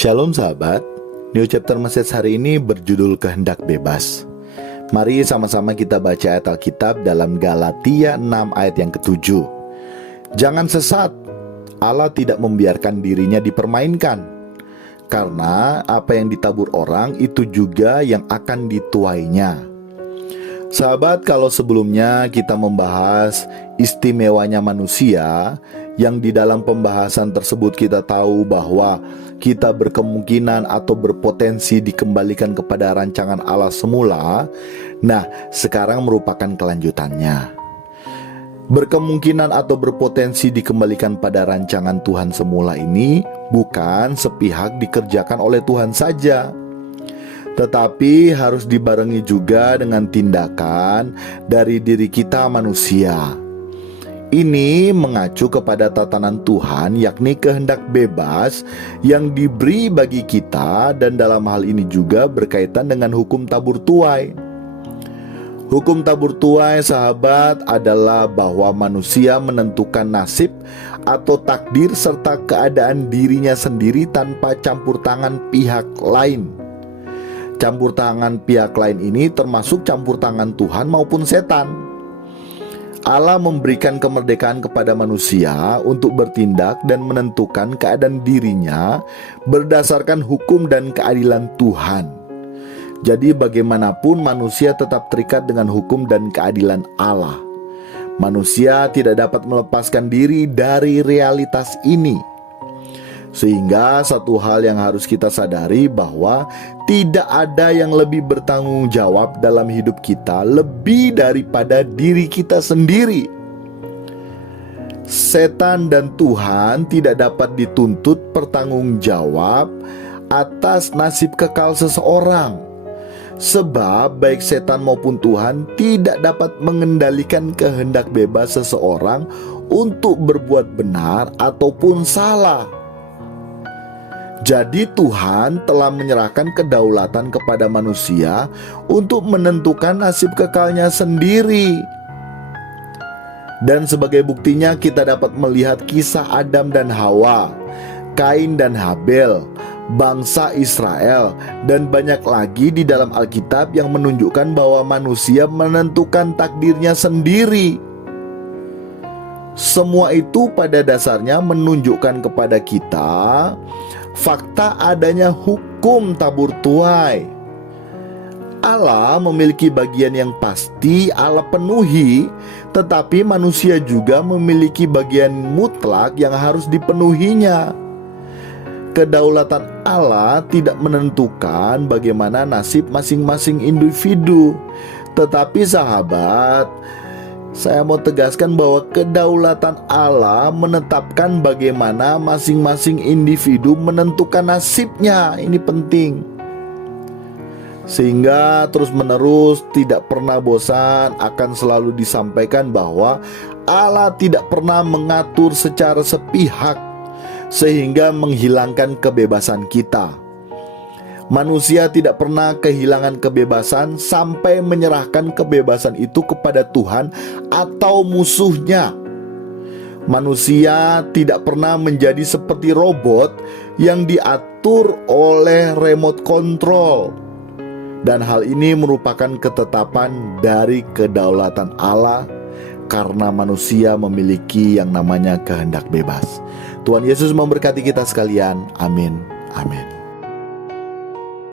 Shalom sahabat, New Chapter Message hari ini berjudul Kehendak Bebas. Mari sama-sama kita baca ayat Alkitab dalam Galatia 6 ayat yang ke-7. Jangan sesat, Allah tidak membiarkan dirinya dipermainkan. Karena apa yang ditabur orang itu juga yang akan dituainya. Sahabat, kalau sebelumnya kita membahas istimewanya manusia, yang di dalam pembahasan tersebut kita tahu bahwa kita berkemungkinan atau berpotensi dikembalikan kepada rancangan Allah semula. Nah, sekarang merupakan kelanjutannya. Berkemungkinan atau berpotensi dikembalikan pada rancangan Tuhan semula ini bukan sepihak dikerjakan oleh Tuhan saja, tetapi harus dibarengi juga dengan tindakan dari diri kita manusia. Ini mengacu kepada tatanan Tuhan, yakni kehendak bebas yang diberi bagi kita, dan dalam hal ini juga berkaitan dengan hukum tabur tuai. Hukum tabur tuai, sahabat, adalah bahwa manusia menentukan nasib atau takdir serta keadaan dirinya sendiri tanpa campur tangan pihak lain. Campur tangan pihak lain ini termasuk campur tangan Tuhan maupun setan. Allah memberikan kemerdekaan kepada manusia untuk bertindak dan menentukan keadaan dirinya berdasarkan hukum dan keadilan Tuhan. Jadi bagaimanapun manusia tetap terikat dengan hukum dan keadilan Allah. Manusia tidak dapat melepaskan diri dari realitas ini. Sehingga satu hal yang harus kita sadari bahwa tidak ada yang lebih bertanggung jawab dalam hidup kita lebih daripada diri kita sendiri. Setan dan Tuhan tidak dapat dituntut bertanggung jawab atas nasib kekal seseorang. Sebab baik setan maupun Tuhan tidak dapat mengendalikan kehendak bebas seseorang untuk berbuat benar ataupun salah. Jadi Tuhan telah menyerahkan kedaulatan kepada manusia untuk menentukan nasib kekalnya sendiri. Dan sebagai buktinya kita dapat melihat kisah Adam dan Hawa, Kain dan Habel, bangsa Israel, dan banyak lagi di dalam Alkitab yang menunjukkan bahwa manusia menentukan takdirnya sendiri. Semua itu pada dasarnya menunjukkan kepada kita fakta adanya hukum tabur tuai. Allah memiliki bagian yang pasti Allah penuhi, tetapi manusia juga memiliki bagian mutlak yang harus dipenuhinya. Kedaulatan Allah tidak menentukan bagaimana nasib masing-masing individu. Tetapi sahabat, saya mau tegaskan bahwa kedaulatan Allah menetapkan bagaimana masing-masing individu menentukan nasibnya. Ini penting. Sehingga terus-menerus tidak pernah bosan akan selalu disampaikan bahwa Allah tidak pernah mengatur secara sepihak sehingga menghilangkan kebebasan kita. Manusia tidak pernah kehilangan kebebasan sampai menyerahkan kebebasan itu kepada Tuhan atau musuhnya. Manusia tidak pernah menjadi seperti robot yang diatur oleh remote control. Dan hal ini merupakan ketetapan dari kedaulatan Allah karena manusia memiliki yang namanya kehendak bebas. Tuhan Yesus memberkati kita sekalian. Amin. Amin.